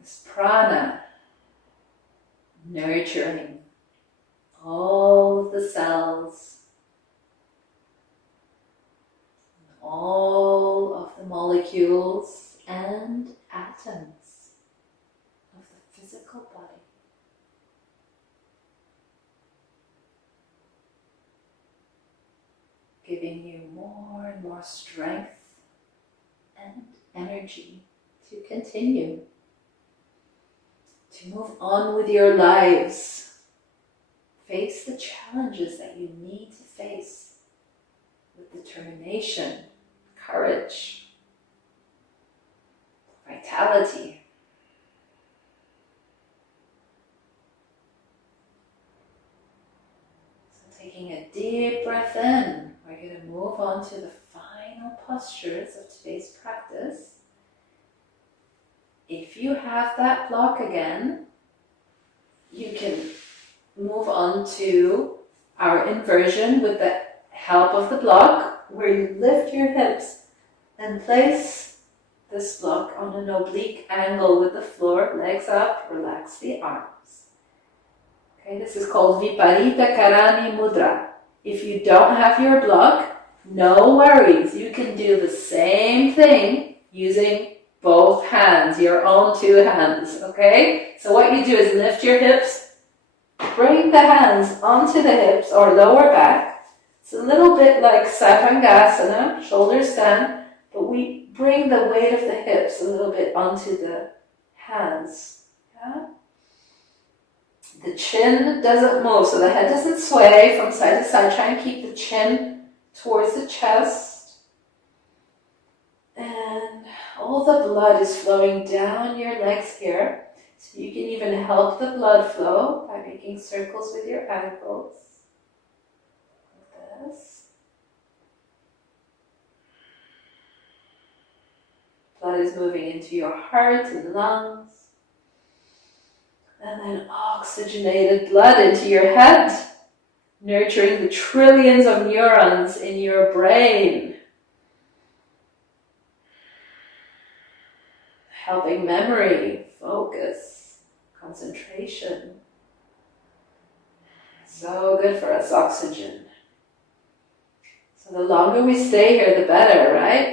This prana nurturing all of the cells, all of the molecules and atoms of the physical body. Giving you more and more strength and energy to continue, to move on with your lives, face the challenges that you need to face with determination, courage, vitality. taking a deep breath in, we're going to move on to the final postures of today's practice. If you have that block again, you can move on to our inversion with the help of the block, where you lift your hips and place this block on an oblique angle with the floor, legs up, relax the arms. Okay, this is called Viparita Karani Mudra. If you don't have your block, no worries. You can do the same thing using both hands, your own two hands, okay? So what you do is lift your hips, bring the hands onto the hips or lower back. It's a little bit like Satangasana, shoulders stand, but we bring the weight of the hips a little bit onto the hands. Yeah? The chin doesn't move, so the head doesn't sway from side to side. Try and keep the chin towards the chest. And all the blood is flowing down your legs here. So you can even help the blood flow by making circles with your ankles. Like this. Blood is moving into your heart and lungs. And then oxygenated blood into your head, nurturing the trillions of neurons in your brain. Helping memory, focus, concentration. So good for us, oxygen. So the longer we stay here, the better, right?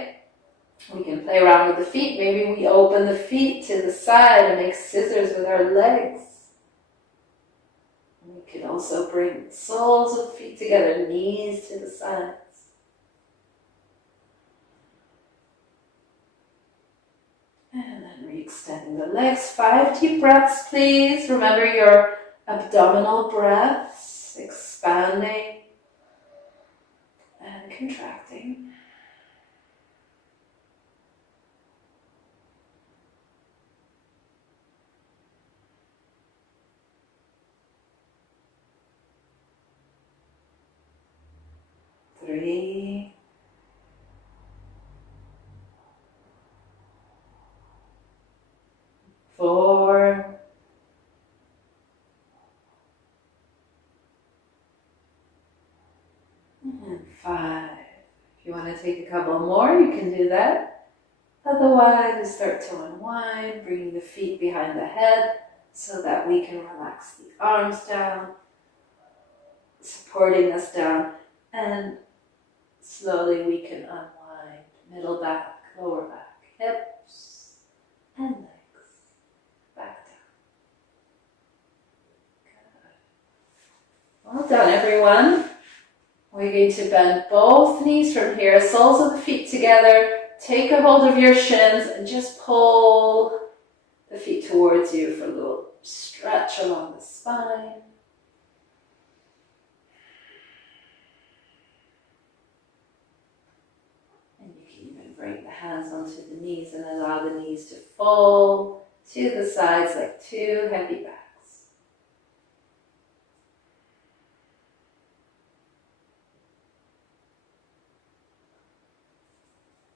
We can play around with the feet. Maybe we open the feet to the side and make scissors with our legs. We can also bring soles of feet together, knees to the sides. And then re-extending the legs. 5 deep breaths, please. Remember your abdominal breaths, expanding and contracting. Three, 4, and 5. If you want to take a couple more, you can do that. Otherwise, we start to unwind, bringing the feet behind the head so that we can relax the arms down, supporting us down, and slowly we can unwind middle back, lower back, hips, and legs. Back down. Good. Well done, everyone. We're going to bend both knees from here, soles of the feet together. Take a hold of your shins and just pull the feet towards you for a little stretch along the spine. And you can even bring the hands onto the knees and allow the knees to fall to the sides like 2 heavy backs.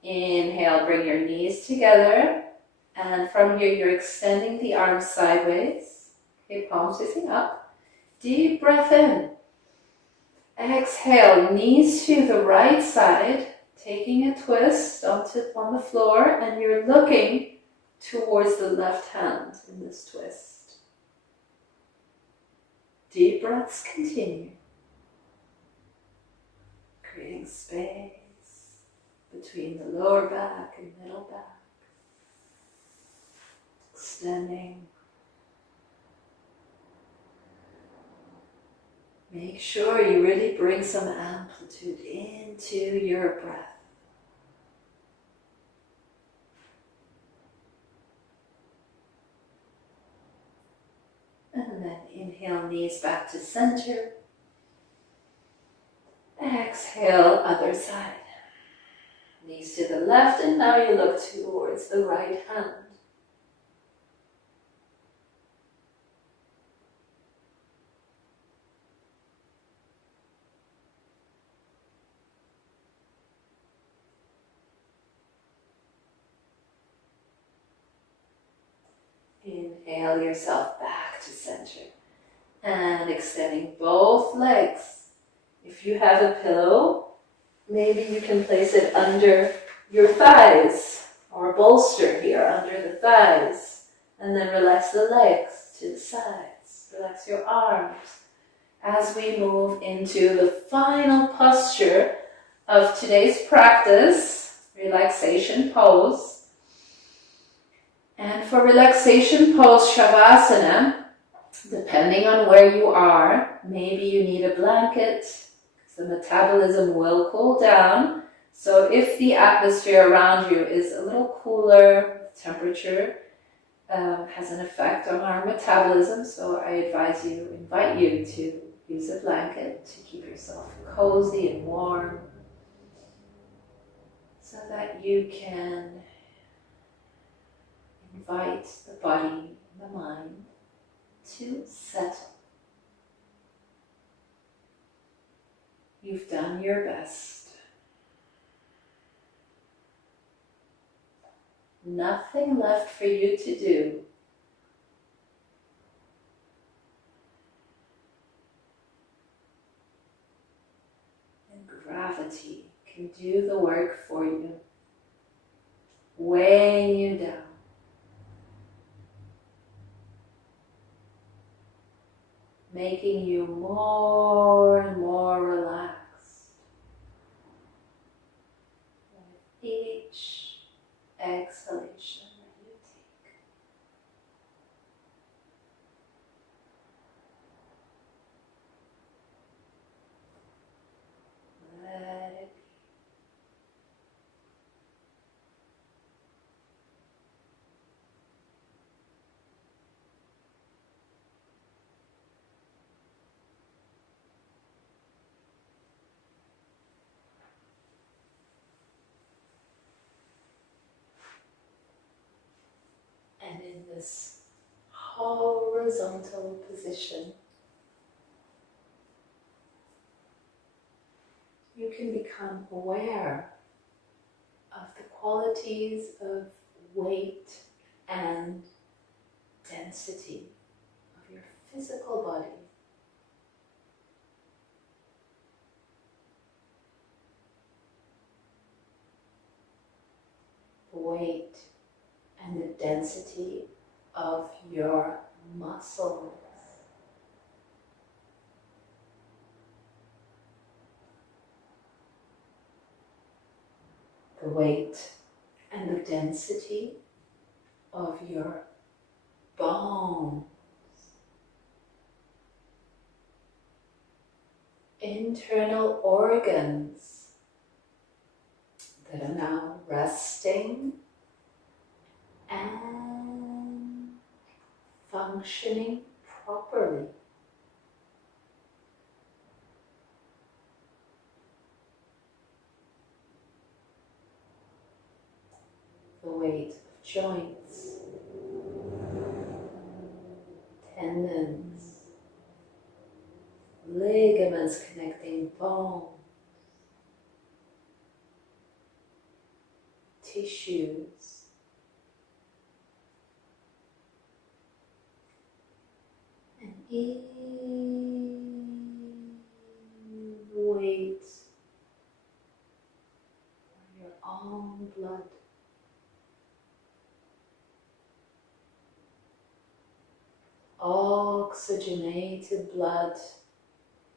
Inhale, bring your knees together, and from here you're extending the arms sideways. Okay, palms facing up. Deep breath in. Exhale, knees to the right side, taking a twist on the floor, and you're looking towards the left hand in this twist. Deep breaths continue, creating space between the lower back and middle back, extending. Make sure you really bring some amplitude into your breath. And then inhale, knees back to center. Exhale, other side. Knees to the left, and now you look towards the right hand. inhale yourself back to center. And extending both legs. If you have a pillow, maybe you can place it under your thighs or bolster here under the thighs. And then relax the legs to the sides. Relax your arms as we move into the final posture of today's practice, relaxation pose. And for relaxation pose, Shavasana, depending on where you are, maybe you need a blanket, because the metabolism will cool down. So if the atmosphere around you is a little cooler, temperature has an effect on our metabolism, so I invite you to use a blanket to keep yourself cozy and warm, so that you can invite the body and the mind to settle. You've done your best. Nothing left for you to do. And gravity can do the work for you, weighing you down. Making you more and more relaxed with each exhalation that you take. Let it be. And in this horizontal position, you can become aware of the qualities of weight and density of your physical body. The weight and the density of your muscles. The weight and the density of your bones. Internal organs that are now resting and functioning properly. The weight of joints, tendons, ligaments connecting bones, tissues, and ease the weight of your own blood. Oxygenated blood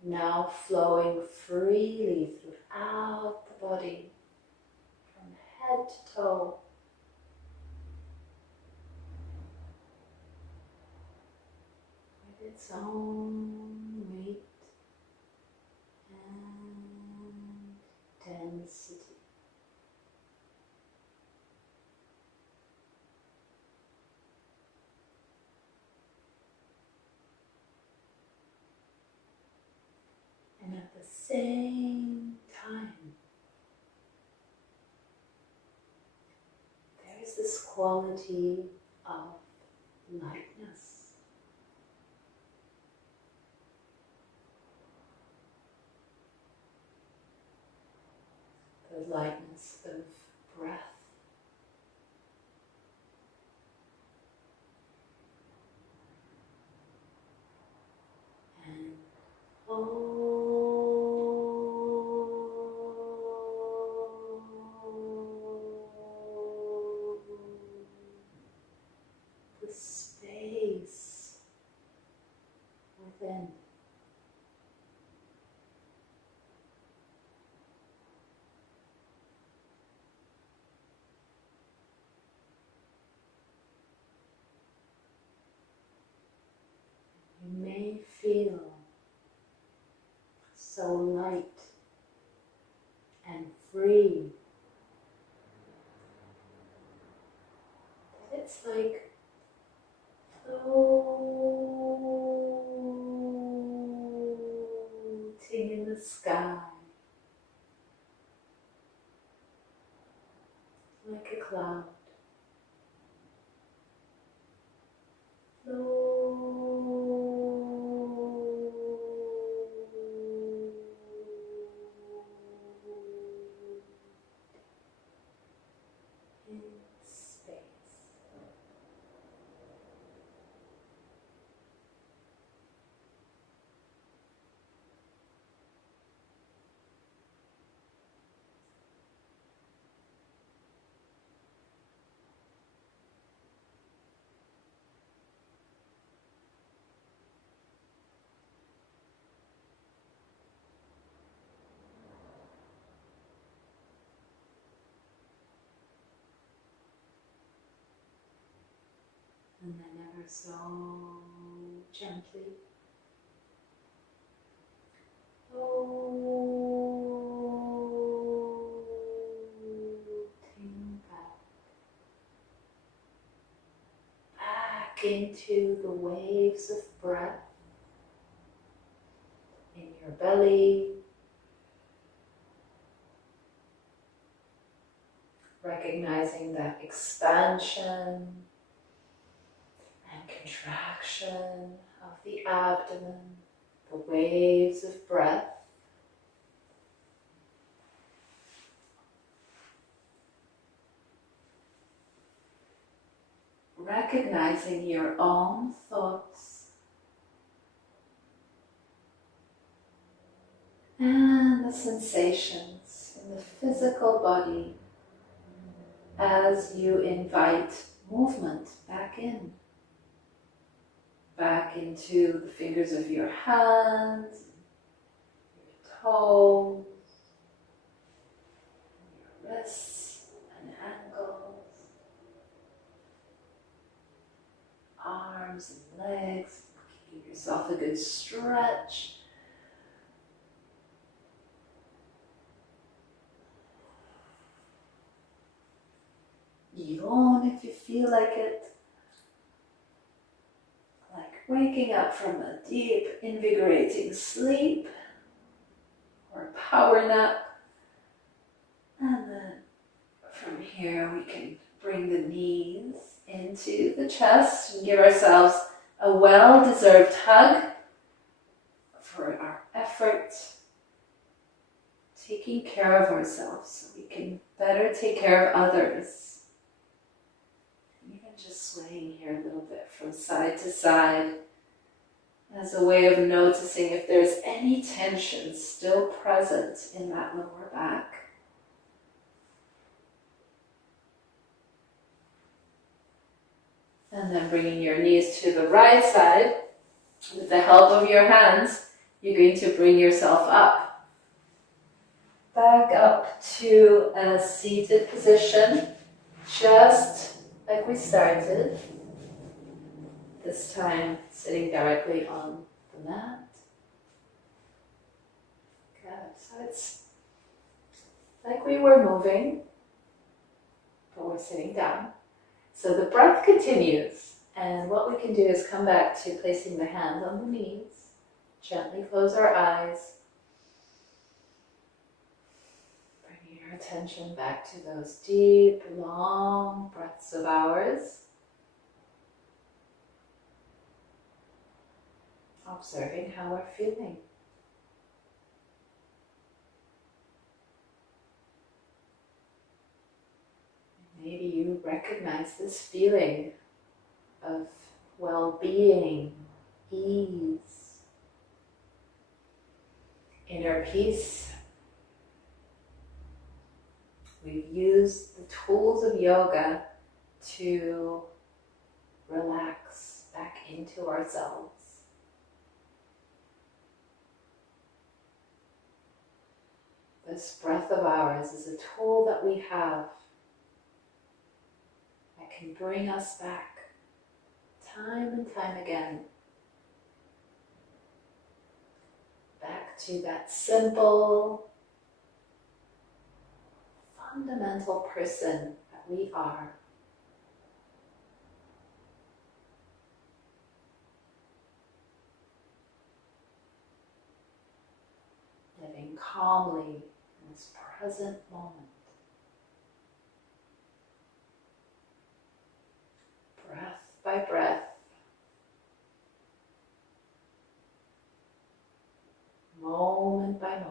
now flowing freely throughout the body, from head to toe. With its own weight and density. And at the same time, there is this quality of lightness. The lightness of breath. so light and free. That it's like floating in the sky, like a cloud. In space. And then ever so gently floating back into the waves of breath in your belly, recognizing that expansion and contraction of the abdomen, the waves of breath. Recognizing your own thoughts and the sensations in the physical body as you invite movement back in. Back into the fingers of your hands, your toes, your wrists and ankles, arms and legs. Give yourself a good stretch. Yawn if you feel like it. Like waking up from a deep, invigorating sleep or a power nap. And then from here we can bring the knees into the chest and give ourselves a well-deserved hug for our effort, taking care of ourselves so we can better take care of others. Even just swaying here a little bit from side to side as a way of noticing if there's any tension still present in that lower back. And then bringing your knees to the right side. With the help of your hands, you're going to bring yourself up. Back up to a seated position, just like we started. This time sitting directly on the mat. Good. So it's like we were moving, but we're sitting down. So the breath continues, and what we can do is come back to placing the hands on the knees, gently close our eyes, bringing our attention back to those deep, long breaths of ours, observing how we're feeling. Maybe you recognize this feeling of well-being, ease, inner peace. We've used the tools of yoga to relax back into ourselves. This breath of ours is a tool that we have that can bring us back time and time again, back to that simple, fundamental person that we are. Living calmly in this present moment. Breath by breath. Moment by moment.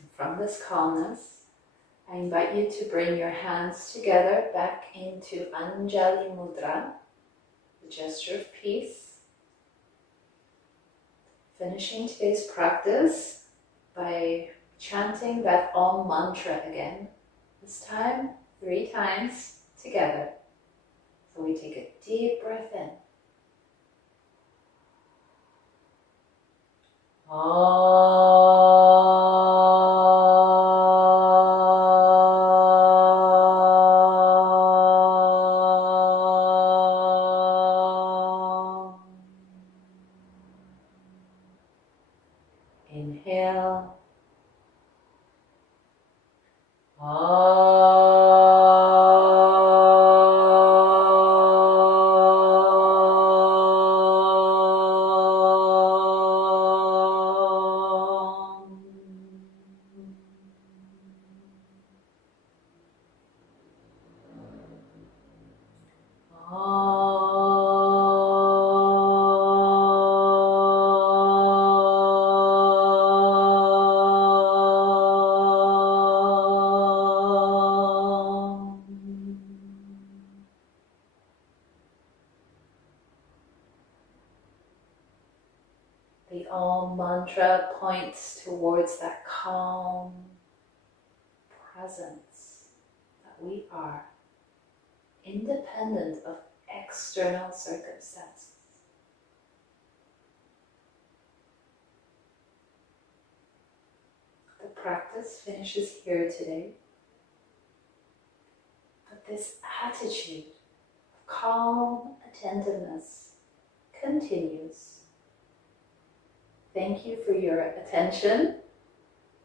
And from this calmness, I invite you to bring your hands together back into Anjali Mudra, the gesture of peace. Finishing today's practice by chanting that Om mantra again, this time 3 times together. So we take a deep breath in. Inhale. The Om mantra points towards that calm presence that we are, independent of external circumstances. The practice finishes here today, but this attitude of calm attentiveness continues. Thank you for your attention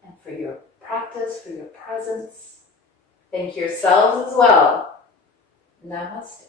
and for your practice, for your presence. Thank yourselves as well. Namaste.